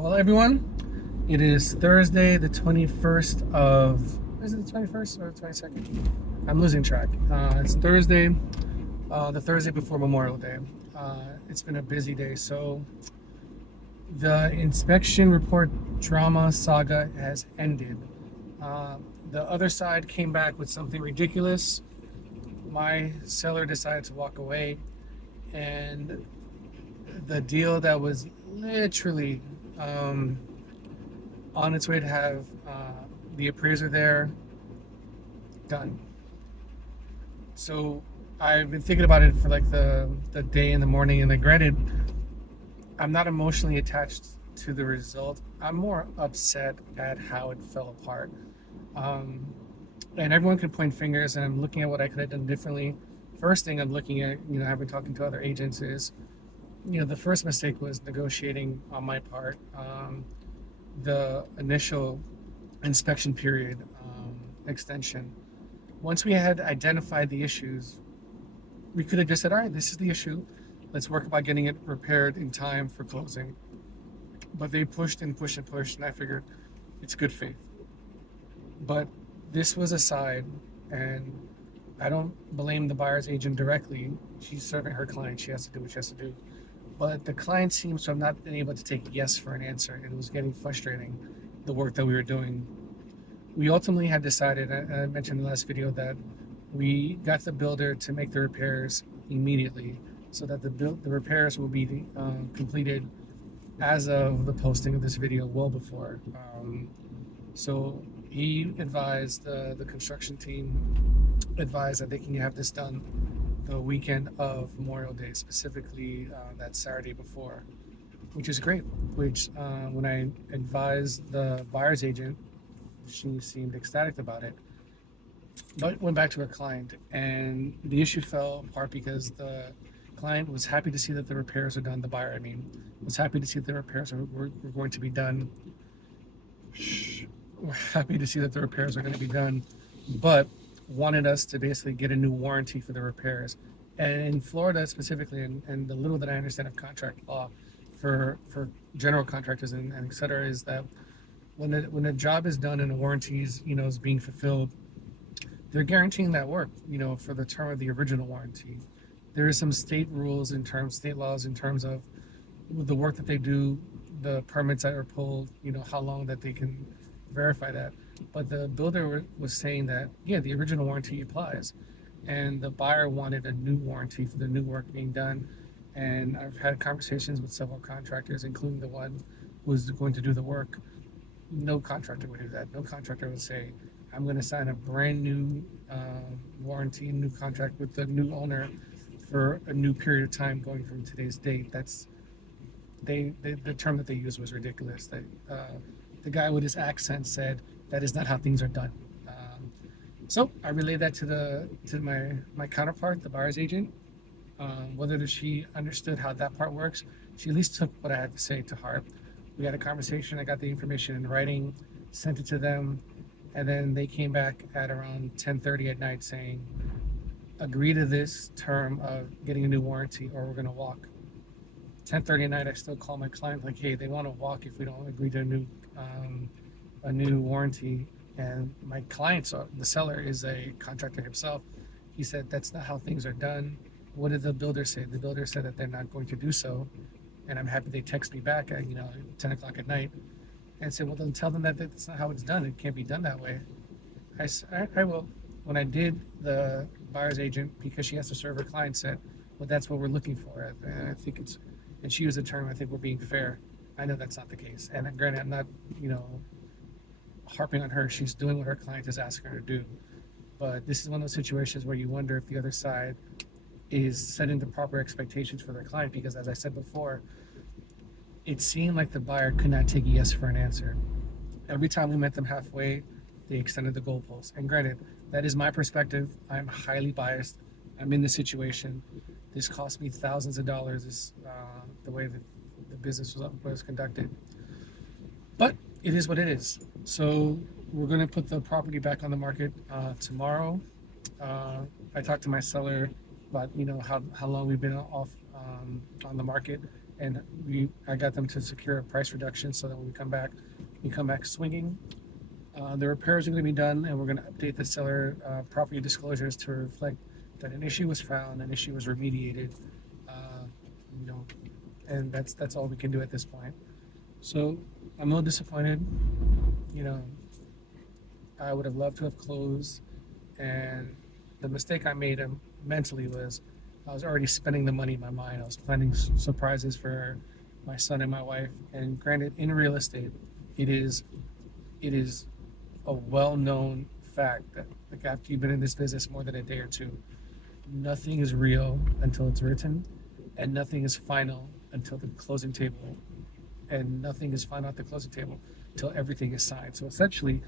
Well, everyone, it is Thursday, the 21st of. Is it the 21st or the 22nd? I'm losing track. It's Thursday, the Thursday before Memorial Day. It's been a busy day, so the inspection report drama saga has ended. Uh, the other side came back with something ridiculous. My seller decided to walk away, and the deal that was literally um, on its way to have the appraiser there done. So I've been thinking about it for like the day in the morning, and then granted, I'm not emotionally attached to the result. I'm more upset at how it fell apart. Um, and everyone can point fingers, and I'm looking at what I could have done differently. First thing I'm looking at, I've been talking to other agents is, the first mistake was negotiating on my part. The initial inspection period extension. Once we had identified the issues, we could have just said, all right, this is the issue. Let's work about getting it repaired in time for closing. But they pushed and pushed and pushed, and I figured it's good faith. But this was a side, and I don't blame the buyer's agent directly. She's serving her client. She has to do what she has to do. But the client seems to have not been able to take yes for an answer, and it was getting frustrating, the work that we were doing. We ultimately had decided, I mentioned in the last video, that we got the builder to make the repairs immediately so that the repairs will be completed as of the posting of this video, well before. So he advised, the construction team advised that they can have this done the weekend of Memorial Day, specifically that Saturday before, which is great. Which when I advised the buyer's agent, she seemed ecstatic about it, but went back to her client, and the issue fell apart because the client was happy to see that the repairs are done. The buyer, I mean, was happy to see that the repairs were going to be done. We're happy to see that the repairs are going to be done, but wanted us to basically get a new warranty for the repairs. And in Florida specifically, and the little that I understand of contract law for general contractors and et cetera, is that when a job is done and a warranty is being fulfilled, they're guaranteeing that work, for the term of the original warranty. There is some state laws in terms of the work that they do, the permits that are pulled, how long that they can verify that. But the builder was saying that, yeah, the original warranty applies. And the buyer wanted a new warranty for the new work being done. And I've had conversations with several contractors, including the one who's going to do the work. No contractor would do that. No contractor would say, I'm going to sign a brand new warranty, new contract with the new owner for a new period of time going from today's date. The term that they used was ridiculous. That the guy with his accent said that is not how things are done. So I relayed that to my counterpart, the buyer's agent. Whether she understood how that part works, she at least took what I had to say to heart. We had a conversation. I got the information in writing, sent it to them, and then they came back at around 10:30 at night saying, agree to this term of getting a new warranty or we're going to walk. 10:30 at night, I still call my client like, hey, they want to walk if we don't agree to a new warranty. And my client, the seller, is a contractor himself. He said that's not how things are done. What did the builder say? The builder said that they're not going to do so. And I'm happy they text me back at 10 o'clock at night and said, well, then tell them that that's not how it's done. It can't be done that way. I will. When I did, the buyer's agent, because she has to serve her client, said, well, that's what we're looking for. And I think and she used the term, I think we're being fair. I know that's not the case. And granted, I'm not, harping on her. She's doing what her client is asking her to do. But this is one of those situations where you wonder if the other side is setting the proper expectations for their client, because as I said before, it seemed like the buyer could not take a yes for an answer. Every time we met them halfway, they extended the goalposts. And granted, that is my perspective. I'm highly biased. I'm in this situation. This cost me thousands of dollars, the way that the business was conducted. But it is what it is. So we're going to put the property back on the market tomorrow. I talked to my seller about how long we've been off on the market, and I got them to secure a price reduction so that when we come back swinging. The repairs are going to be done, and we're going to update the seller property disclosures to reflect that an issue was found, an issue was remediated, uh, you know, and that's all we can do at this point. So I'm a little disappointed. You know, I would have loved to have closed, and the mistake I made mentally was I was already spending the money in my mind. I was planning surprises for my son and my wife. And granted, in real estate, it is it is a well-known fact that, like, after you've been in this business more than a day or two, nothing is real until it's written, and nothing is final until the closing table, and nothing is final at the closing table until everything is signed. So essentially,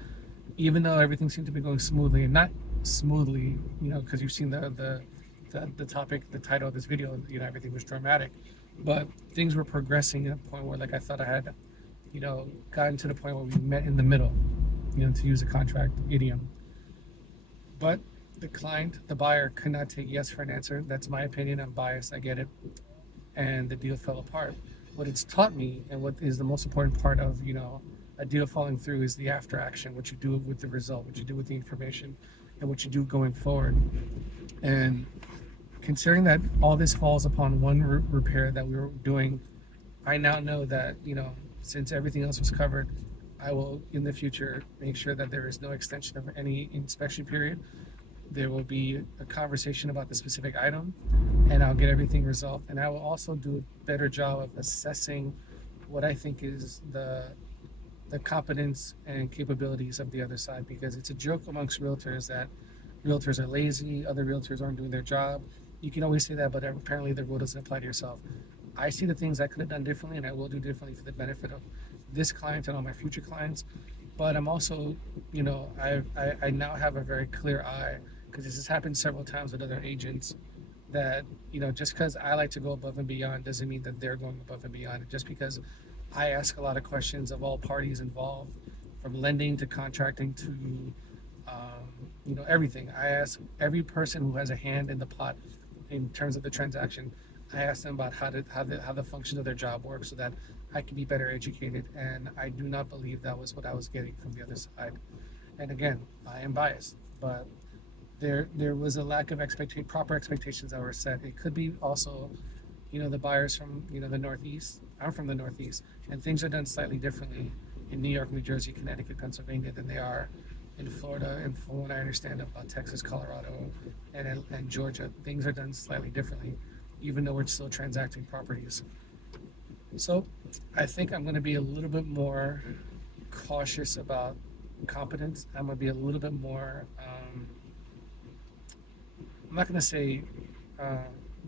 even though everything seemed to be going smoothly, and not smoothly, because you've seen the topic, the title of this video, everything was dramatic, but things were progressing at a point where, like, I thought I had, gotten to the point where we met in the middle, to use a contract idiom. But the client, the buyer, could not take yes for an answer. That's my opinion. I'm biased. I get it. And the deal fell apart. What it's taught me, and what is the most important part of, a deal falling through, is the after action, what you do with the result, what you do with the information, and what you do going forward. And considering that all this falls upon one repair that we were doing, I now know that, since everything else was covered, I will, in the future, make sure that there is no extension of any inspection period. There will be a conversation about the specific item, and I'll get everything resolved. And I will also do a better job of assessing what I think is the competence and capabilities of the other side, because it's a joke amongst realtors that realtors are lazy, other realtors aren't doing their job. You can always say that, but apparently the rule doesn't apply to yourself. I see the things I could have done differently, and I will do differently for the benefit of this client and all my future clients. But I'm also, I now have a very clear eye, because this has happened several times with other agents, that, just because I like to go above and beyond doesn't mean that they're going above and beyond. Just because I ask a lot of questions of all parties involved, from lending to contracting to, everything. I ask every person who has a hand in the pot in terms of the transaction. I ask them about how the functions of their job work, so that I can be better educated. And I do not believe that was what I was getting from the other side. And again, I am biased, but there was a lack of proper expectations that were set. It could be also, the buyers from, the Northeast. I'm from the Northeast, and things are done slightly differently in New York, New Jersey, Connecticut, Pennsylvania than they are in Florida. And from what I understand about Texas, Colorado, and Georgia, things are done slightly differently, even though we're still transacting properties. So I think I'm going to be a little bit more cautious about competence. I'm going to be a little bit more, I'm not going to say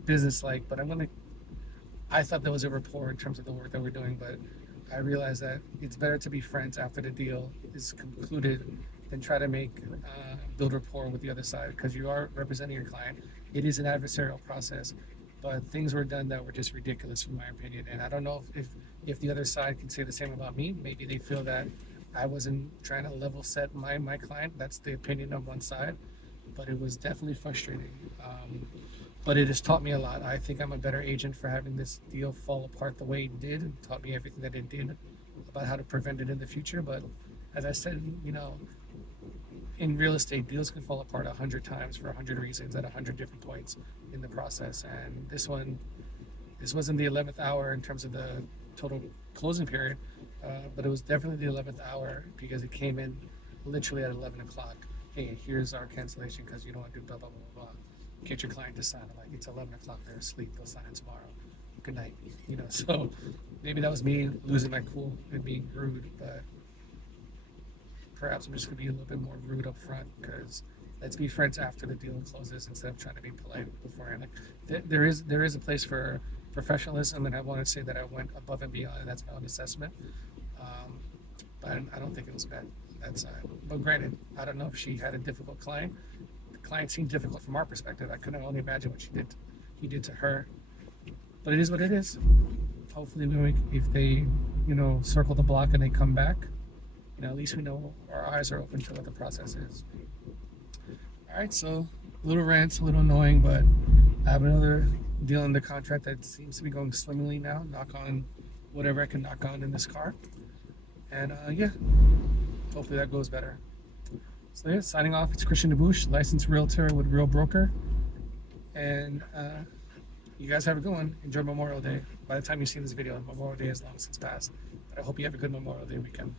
business-like, but I thought there was a rapport in terms of the work that we're doing, but I realized that it's better to be friends after the deal is concluded than try to build rapport with the other side, because you are representing your client. It is an adversarial process, but things were done that were just ridiculous, from my opinion. And I don't know if the other side can say the same about me. Maybe they feel that I wasn't trying to level set my client. That's the opinion of one side, but it was definitely frustrating. But it has taught me a lot. I think I'm a better agent for having this deal fall apart the way it did. It taught me everything that it did about how to prevent it in the future. But as I said, in real estate, deals can fall apart 100 times for 100 reasons at 100 different points in the process. And this wasn't the 11th hour in terms of the total closing period, but it was definitely the 11th hour, because it came in literally at 11 o'clock. Hey, here's our cancellation because you don't want to do blah, blah, blah, blah. Get your client to sign it. Like, it's 11 o'clock, they're asleep, they'll sign it tomorrow. Good night. So maybe that was me losing my cool and being rude, but perhaps I'm just going to be a little bit more rude up front, because let's be friends after the deal closes instead of trying to be polite beforehand. Like, there is a place for professionalism, and I want to say that I went above and beyond, and that's my own assessment. But I don't think it was bad on that side. But granted, I don't know if she had a difficult client. The client seemed difficult from our perspective. I couldn't only imagine what he did to her. But it is what it is. Hopefully, if they, circle the block and they come back, at least we know our eyes are open to what the process is. All right, so a little rant, a little annoying, but I have another dealing the contract that seems to be going swimmingly now. Knock on whatever I can knock on in this car. And yeah, hopefully that goes better. So yeah, signing off. It's Christian DeBouche, licensed realtor with Real Broker. And you guys have a good one. Enjoy Memorial Day. By the time you see this video, Memorial Day is long since passed. But I hope you have a good Memorial Day weekend.